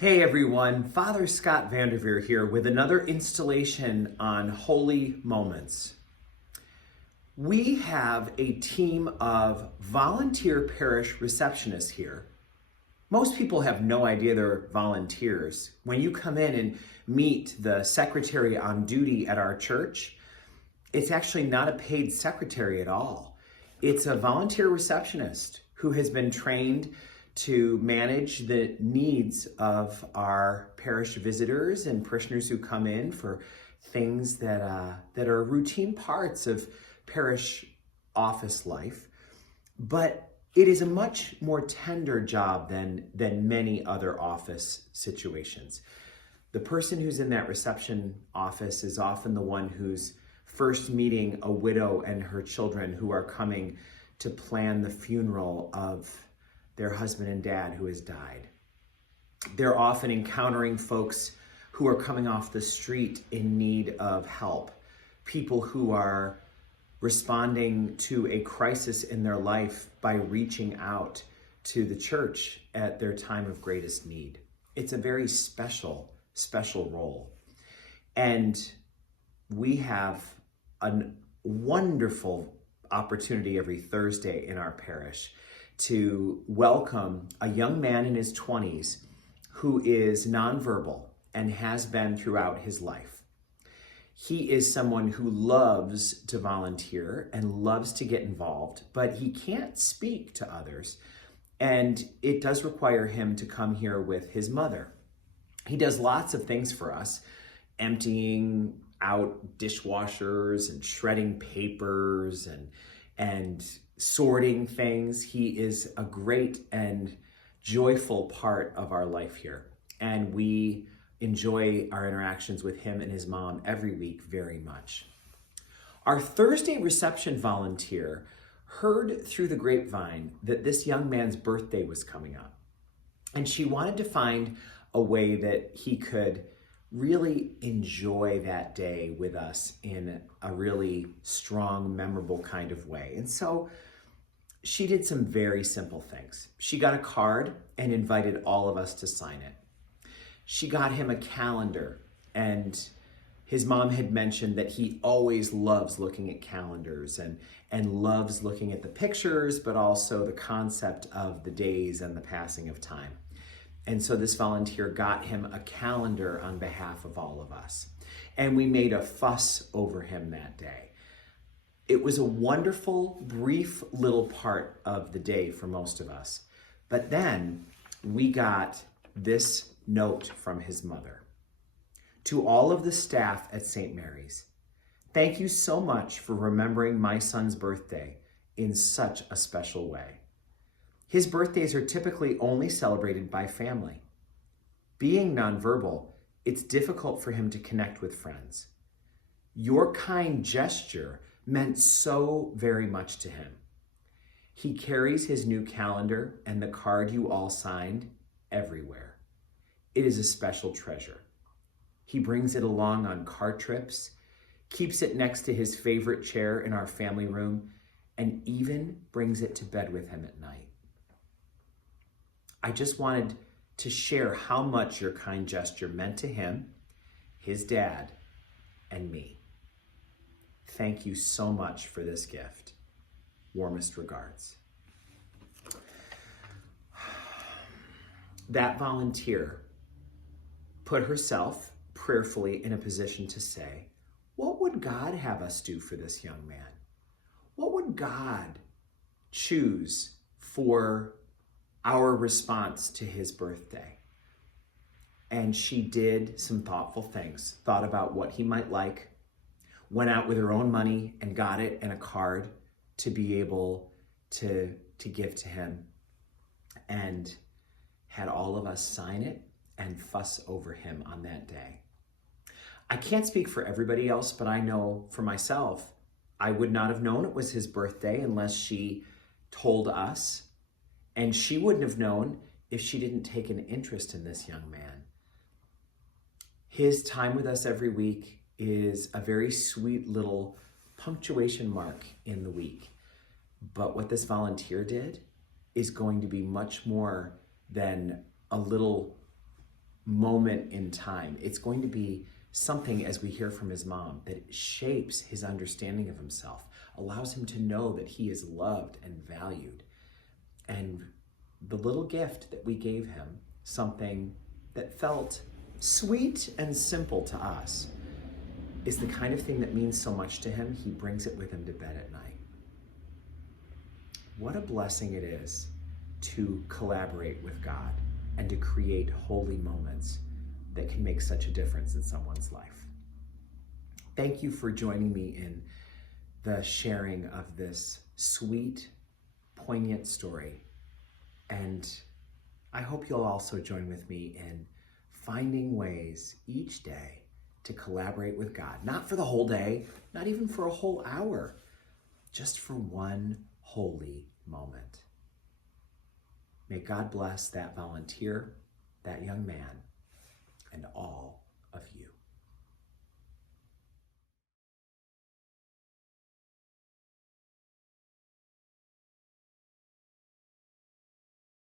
Hey everyone, Father Scott Vanderveer here with another installation on Holy Moments. We have a team of volunteer parish receptionists here. Most people have no idea they're volunteers. When you come in and meet the secretary on duty at our church, it's actually not a paid secretary at all. It's a volunteer receptionist who has been trained to manage the needs of our parish visitors and parishioners who come in for things that are routine parts of parish office life. But it is a much more tender job than many other office situations. The person who's in that reception office is often the one who's first meeting a widow and her children who are coming to plan the funeral of their husband and dad who has died. They're often encountering folks who are coming off the street in need of help, people who are responding to a crisis in their life by reaching out to the church at their time of greatest need. It's a very special role. And we have a wonderful opportunity every Thursday in our parish to welcome a young man in his 20s who is nonverbal and has been throughout his life. He is someone who loves to volunteer and loves to get involved, but he can't speak to others, and it does require him to come here with his mother. He does lots of things for us, emptying out dishwashers and shredding papers and sorting things. He is a great and joyful part of our life here. And we enjoy our interactions with him and his mom every week very much. Our Thursday reception volunteer heard through the grapevine that this young man's birthday was coming up. And she wanted to find a way that he could really enjoy that day with us in a really strong, memorable kind of way. And so she did some very simple things. She got a card and invited all of us to sign it. She got him a calendar, and his mom had mentioned that he always loves looking at calendars and loves looking at the pictures, but also the concept of the days and the passing of time. And so this volunteer got him a calendar on behalf of all of us. And we made a fuss over him that day. It was a wonderful, brief little part of the day for most of us. But then we got this note from his mother. To all of the staff at St. Mary's, thank you so much for remembering my son's birthday in such a special way. His birthdays are typically only celebrated by family. Being nonverbal, it's difficult for him to connect with friends. Your kind gesture meant so very much to him. He carries his new calendar and the card you all signed everywhere. It is a special treasure. He brings it along on car trips, keeps it next to his favorite chair in our family room, and even brings it to bed with him at night. I just wanted to share how much your kind gesture meant to him, his dad, and me. Thank you so much for this gift. Warmest regards. That volunteer put herself prayerfully in a position to say, what would God have us do for this young man? What would God choose for our response to his birthday? And she did some thoughtful things, thought about what he might like, went out with her own money and got it and a card to be able to give to him, and had all of us sign it and fuss over him on that day. I can't speak for everybody else, but I know for myself, I would not have known it was his birthday unless she told us, and she wouldn't have known if she didn't take an interest in this young man. His time with us every week is a very sweet little punctuation mark in the week. But what this volunteer did is going to be much more than a little moment in time. It's going to be something, as we hear from his mom, that shapes his understanding of himself, allows him to know that he is loved and valued. And the little gift that we gave him, something that felt sweet and simple to us, is the kind of thing that means so much to him. He brings it with him to bed at night. What a blessing it is to collaborate with God and to create holy moments that can make such a difference in someone's life. Thank you for joining me in the sharing of this sweet, poignant story. And I hope you'll also join with me in finding ways each day to collaborate with God, not for the whole day, not even for a whole hour, just for one holy moment. May God bless that volunteer, that young man, and all